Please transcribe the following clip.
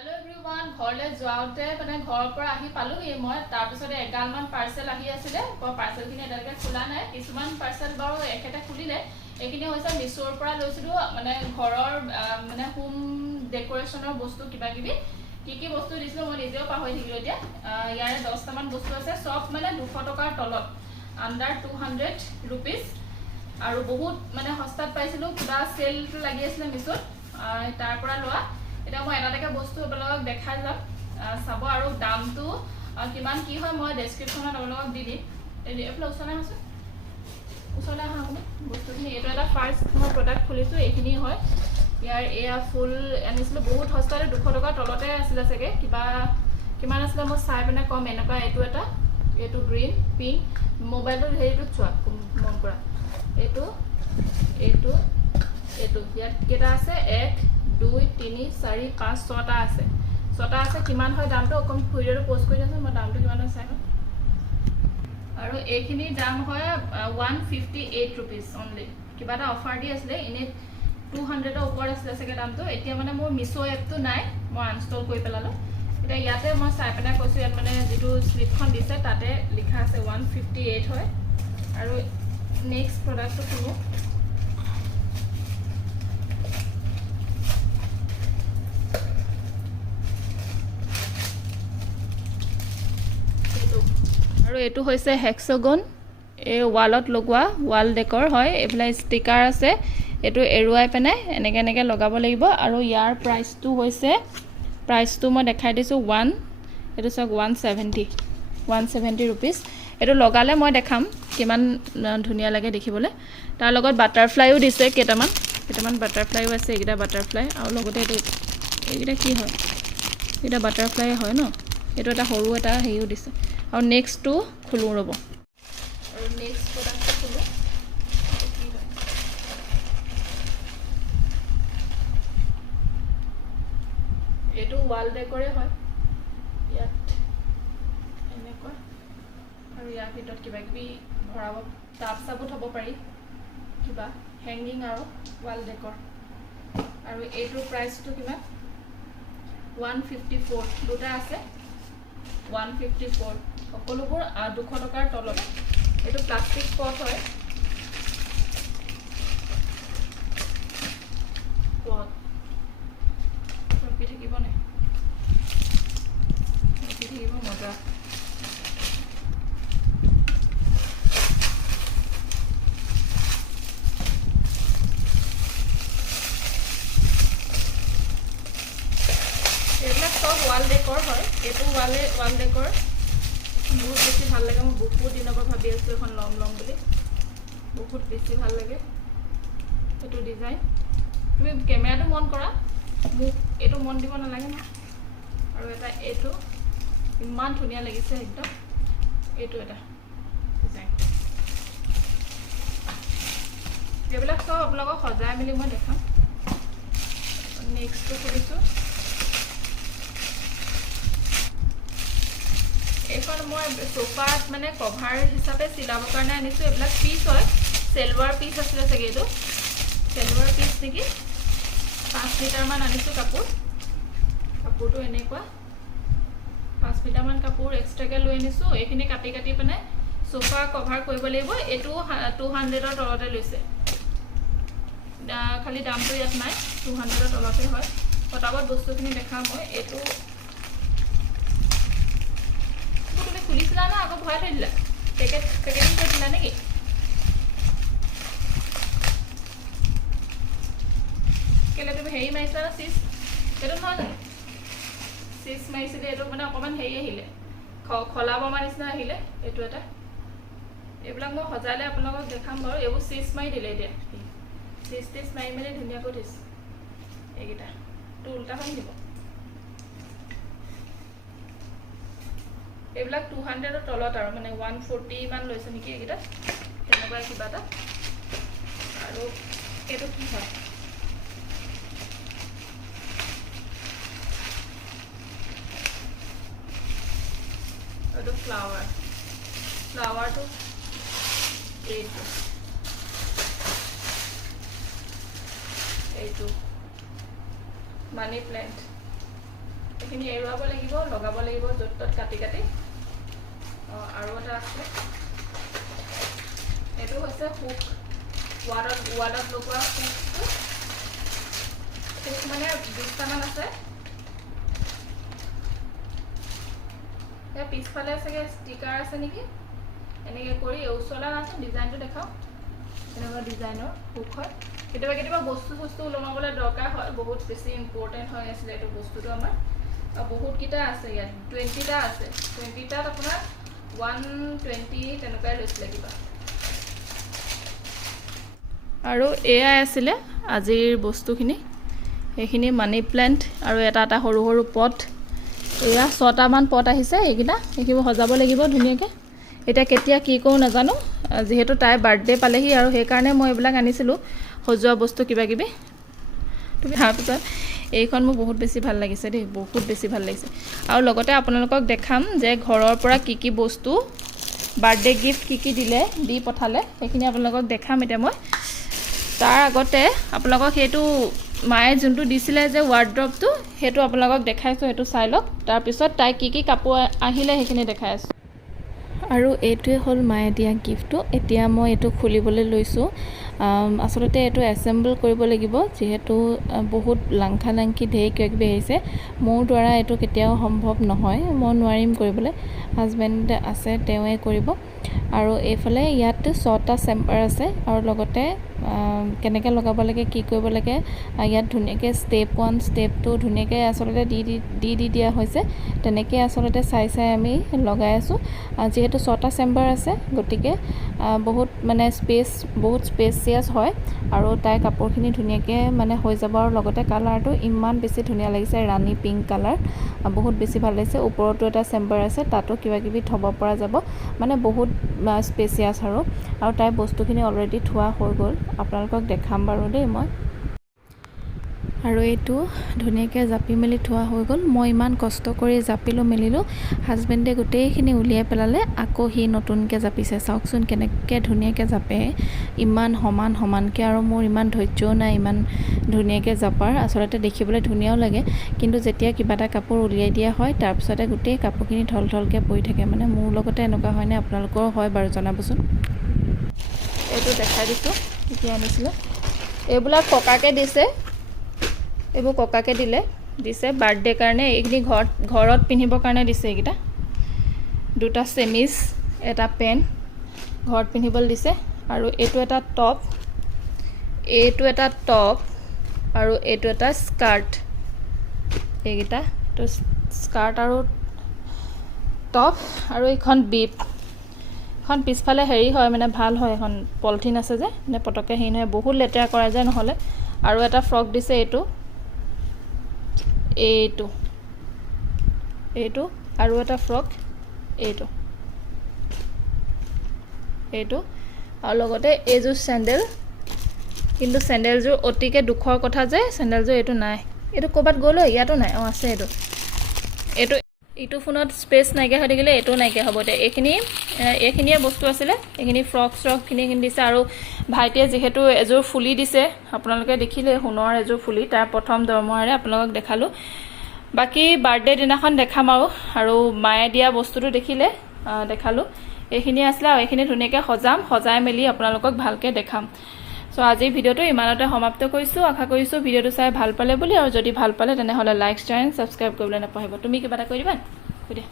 Hello everyone, ঘৰলে যাওঁতে মানে ঘৰৰ পৰা আহি পালোহি মই তাৰ পিছতে এগালমান পাৰ্সেল আহি আছিল পাৰ্সেলখিনি এটালৈকে খোলা নাই কিছুমান পাৰ্সেল বাৰু একেটা খুলিলে এইখিনি হৈছে মিছোৰ পৰা লৈছিলো মানে ঘৰৰ মানে হোম ডেকোৰেশনৰ বস্তু কিবা কিবি কি বস্তু দিছিলো মই নিজেও পাহৰি থাকিলো এতিয়া ইয়াৰে 10টা মান বস্তু আছে সব মানে 200 টকাৰ তলত আন্ডাৰ 200 rupees আৰু বহুত মানে সস্তাত পাইছিলো কিবা সেল লাগি আছিল মিছোত তাৰ পৰা লোৱা এটা মই এটাকে বস্তু আপোনালোকক দেখাই যাম চাব আৰু দামটো কিমান কি হয় মই ডেসক্ৰিপচনত আপোনালোকক দি দিম এফালে ওচৰলৈ আহা আপুনি বস্তুখিনি এইটো এটা ফাৰ্ষ্ট মই প্ৰডাক্ট খুলিছো এইখিনি হয় ইয়াৰ এয়া ফুল আনিছিলো বহুত সস্তাতে 200 টকাৰ তলতে আছিল চাগে কিবা কিমান আছিল মই চাই পিনে কম এনেকুৱা এইটো গ্ৰীন পিংক মোবাইলৰ হেৰিটো চোৱা মন কৰা এইটো ইয়াত কেটা আছে 1 2 3 4 5 6টা আছে কিমান হয় দামটো অকম ভিডিওটো পোষ্ট কৰি আছে মই দামটো কিমান আছে আৰু এইখিনি দাম হয় 158 rupees only কিবা এটা অফাৰ দি আছে ইনে 200 ৰ ওপৰ আছে চাগে দামটো এতিয়া মানে মোৰ মিছো এপটো নাই মই আনষ্টল কৰি পেলালো এটা ইয়াতে মই চাই পেনা কৈছো ইয়াত মানে যেটো স্লিপখন দিছে তাতে লিখা আছে 158 হয় আৰু নেক্সট প্ৰডাক্টটো খুলো আৰু এটো হৈছে হেক্সাগন এই ওয়ালত লগোৱা ওয়াল ডেকৰ হয় এফলা ষ্টিকাৰ আছে এটো এৰুৱাই পেনে এনেকে লগাব লাগিব আৰু ইয়াৰ প্ৰাইসটো মই দেখাই দিছো 1 এটো সক 170 rupees এটো লগালে মই দেখাম কিমান ধুনিয়া লাগে দেখিবলে তাৰ লগত বাটাৰফ্লাইও দিছে কেটামান বাটাৰফ্লাইও আছে এটা বাটাৰফ্লাই আৰু লগতে এটা কি হয় এটা বাটাৰফ্লাই হয় ন এটো এটা সৰু এটা হেইও দিছে আৰু নেক্সট টু খুলু ৰব আৰু নেক্সট প্ৰডাক্ট খুলু এটো ওয়াল ডেকৰে হয় ইয়াত এনেকুৱা আৰু ইয়াৰ ভিতৰত কিবা কিবি ভৰাব টাপ সাবুত হ'ব পাৰি কিবা হেংগিং আৰু ওয়াল ডেকৰ আৰু এটো প্ৰাইসটো কিমান 154 দুটা আছে 154 সকলোবোৰ 200 টকাৰ তলত এটো প্লাষ্টিক পট হয় পট ৰখি থাকিব নে ৰখি থাকিব মজা এইবিলাক সব ওয়াল ডেকৰ হয় এটো ওয়াল ডেকৰ বহুত বেছি ভাল লাগে মই বহুত দিনৰ পৰা ভাবি আছো এখন লম বুলি বহুত বেছি ভাল লাগে এটো ডিজাইন তুমি ক্যামেৰাটো মন কৰা মোক এটো মন দিব নালাগে না আৰু এটা এটো ইমান ধুনিয়া লাগিছে একদম এটো এটা ডিজাইন এইবিলাক সব আপোনালোকক সজাই মিলি মই দেখাম নেক্সট কৰিছো এখন মই সোফাত মানে কভাৰ হিচাপে চিলাব কাৰণে আনিছো এইবিলাক পিস হয় সিলভাৰ পিস আছিল চাগে এটো সিলভাৰ পিস নেকি 5 মিটাৰ মান আনিছো কাপোৰটো এনেকুৱা 5 মিটাৰ মান কাপোৰ এক্সট্ৰাকে লৈ আনিছো এইখিনি কাটি পেনে সোফা কভাৰ কৰিব লাগিব এটো 200 ৰ তলতে লৈছে খালি দামটো ইয়াত নাই 200 ৰ তলতে হয় পটাবত বস্তুখিনি দেখাম মই এটো তুমি খুলিছিলা না আকৌ ভয় থৈ দিলা পেকেটিং কৰি দিলা নেকি কেলে তুমি হেৰি মাৰিছা না চিজ এটো নহয় চিজ মাৰিছিলে এটো মানে অকমান হেৰি আহিলে খলাব মাৰিছিনা আহিলে এটো এটা এইবিলাক মই সজালে আপোনালোকক দেখাম বাৰু এবোৰ চিজ মাৰি দিলে এতিয়া চিজ মাৰি মেলি ধুনিয়া কৰি দিছে এইকেইটা তো উল্টাখন দিব এইবিলাক 200 ৰ তলত আৰু মানে 140 মান লৈছে নেকি এইকেইটা তেনেকুৱা কিবা এটা আৰু এটো কি হয় এটো ফ্লাৱাৰটো এইটো মানি প্লান্ট এইখিনি এৰুৱাব লাগিব, লগাব লাগিব য'ত ত'ত কাটি কাটি। আৰু এটা আছে, এইটো হৈছে হুক, ৱালত লগোৱা হুকটো। হুক মানে 20টামান আছে। পিছফালে চাগে ষ্টিকাৰ আছে নেকি, এনেকৈ কৰি ওচলা আছে। ডিজাইনটো দেখাওঁ, এনেকুৱা ডিজাইনৰ হুক হয়। কেতিয়াবা কেতিয়াবা বস্তু ওলমাবলৈ দৰকাৰ হয়, বহুত বেছি ইম্পৰ্টেণ্ট হৈ আছিলে এইটো বস্তুটো আমাৰ। আৰু বহুতকেইটা আছে ইয়াত, 20টা আছে। 20টাত আপোনাৰ 120 তেনেকুৱাই লৈছিলে কিবা। আৰু এয়াই আছিলে আজিৰ বস্তুখিনি। এইখিনি মানি প্লেণ্ট আৰু এটা এটা সৰু সৰু পট। এয়া 6টামান পট আহিছে। এইখিনি সজাব লাগিব ধুনীয়াকৈ। এতিয়া কেতিয়া কি কৰোঁ নাজানো, যিহেতু তাইৰ বাৰ্থডে পালেহি আৰু সেইকাৰণে মই এইবিলাক আনিছিলোঁ সজোৱা বস্তু কিবা কিবি। তাৰপিছত এইখন মোৰ বহুত বেছি ভাল লাগিছে দেই, বহুত বেছি ভাল লাগিছে। আৰু লগতে আপোনালোকক দেখাম যে ঘৰৰ পৰা কি কি বস্তু বাৰ্থডে গিফ্ট কি দিলে, দি পঠালে, সেইখিনি আপোনালোকক দেখাম এতিয়া মই। তাৰ আগতে আপোনালোকক সেইটো মায়ে যোনটো দিছিলে যে ৱাৰ্ড্ৰপটো, সেইটো আপোনালোকক দেখাইছোঁ, সেইটো চাই লওক। তাৰপিছত তাই কি কি কাপোৰ আহিলে সেইখিনি দেখাই আছোঁ। আৰু এইটোৱে হ'ল মায়ে দিয়া গিফ্টটো। এতিয়া মই এইটো খুলিবলৈ লৈছোঁ। আচলতে এইটো এছেম্বল কৰিব লাগিব, যিহেতু বহুত লাংখি ঢেৰ কিবাকিবি আহিছে। মোৰ দ্বাৰা এইটো কেতিয়াও সম্ভৱ নহয়, মই নোৱাৰিম কৰিবলৈ। হাজবেণ্ড আছে, তেওঁৱে কৰিব। আৰু এইফালে ইয়াত 6টা চেম্বাৰ আছে, আৰু লগতে কেনেকৈ লগাব লাগে, কি কৰিব লাগে, ইয়াত ধুনীয়াকৈ ষ্টেপ 1 ষ্টেপ 2 ধুনীয়াকৈ আচলতে দি দিয়া হৈছে। তেনেকৈ আচলতে চাই আমি লগাই আছোঁ। যিহেতু 6টা চেম্বাৰ আছে, গতিকে বহুত মানে বহুত স্পেচিয়াছ হয়। আৰু তাই কাপোৰখিনি ধুনীয়াকৈ মানে হৈ যাব। আৰু লগতে কালাৰটো ইমান বেছি ধুনীয়া লাগিছে, ৰাণী পিংক কালাৰ, বহুত বেছি ভাল লাগিছে। ওপৰতো এটা চেম্বাৰ আছে, তাতো কিবাকিবি থ'ব পৰা যাব, মানে বহুত স্পেচিয়াছ। আৰু তাইৰ বস্তুখিনি অলৰেডি থোৱা হৈ গ'ল, আপোনালোকক দেখাম বাৰু দেই মই। আৰু এইটো ধুনীয়াকৈ জাপি মেলি থোৱা হৈ গ'ল। মই ইমান কষ্ট কৰি জাপিলোঁ মেলিলোঁ, হাজবেণ্ডে গোটেইখিনি উলিয়াই পেলালে, আকৌ সি নতুনকৈ জাপিছে। চাওকচোন কেনেকৈ ধুনীয়াকৈ জাপে, ইমান সমানকৈ। আৰু মোৰ ইমান ধৈৰ্যও নাই ইমান ধুনীয়াকৈ জাপাৰ। আচলতে দেখিবলৈ ধুনীয়াও লাগে, কিন্তু যেতিয়া কিবা এটা কাপোৰ উলিয়াই দিয়া হয়, তাৰপিছতে গোটেই কাপোৰখিনি থলকৈ পৰি থাকে। মানে মোৰ লগতে এনেকুৱা হয়নে, আপোনালোকৰো হয় বাৰু জনাবচোন। এইটো দেখাই দিছোঁ, এতিয়া আনিছিলোঁ। এইবিলাক ককাকে দিছে, এইবোৰ ককাকে দিছে বাৰ্থডে কাৰণে। এইখিনি ঘৰত পিন্ধিবৰ কাৰণে দিছে। এইকেইটা 2টা চেমিজ, এটা পেণ্ট ঘৰত পিন্ধিবলৈ দিছে। আৰু এইটো এটা টপ, আৰু এইটো এটা স্কাৰ্ট। এইকেইটা এইটো স্কাৰ্ট আৰু টপ। আৰু এইখন বিপ, এখন পিছফালে হেৰি হয়, মানে ভাল হয়, এখন পলিথিন আছে যে, মানে পটককৈ হেৰি নহয়, বহুত লেতেৰা কৰা যায় নহ'লে। আৰু এটা ফ্ৰক দিছে, এইটো আৰু এটা ফ্ৰক, এইটো। আৰু লগতে এইযোৰ চেণ্ডেল, কিন্তু চেণ্ডেলযোৰ অতিকৈ দুখৰ কথা যে চেণ্ডেলযোৰ এইটো নাই। এইটো ক'ৰবাত গ'ল, ইয়াতো নাই। আছে ইটো ফোনত স্পেচ নাইকিয়া হৈ থাকিলে এইটোও নাইকিয়া হ'ব। এতিয়া এইখিনিয়ে বস্তু আছিলে, এইখিনি ফ্ৰকখিনি দিছে। আৰু ভাইটিয়ে যিহেতু এযোৰ ফুলি দিছে, আপোনালোকে দেখিলে সোণৰ এযোৰ ফুলি, তাৰ প্ৰথম দৰমহাৰে আপোনালোকক দেখালোঁ। বাকী বাৰ্থডে দিনাখন দেখাম। আৰু মায়ে দিয়া বস্তুটো দেখালোঁ। এইখিনি আছিলে, আৰু এইখিনি ধুনীয়াকৈ সজাই মেলি আপোনালোকক ভালকৈ দেখাম। চ' আজিৰ ভিডিঅ'টো ইমানতে সমাপ্ত কৰিছোঁ। আশা কৰিছোঁ ভিডিঅ'টো চাই ভাল পালে বুলি। আৰু যদি ভাল পালে তেনেহ'লে লাইক, শ্বেয়াৰ, ছাবস্ক্ৰাইব কৰিবলৈ নাপাহৰিব। তুমি কিবা এটা কৰি দিবা? কৈ দিয়া।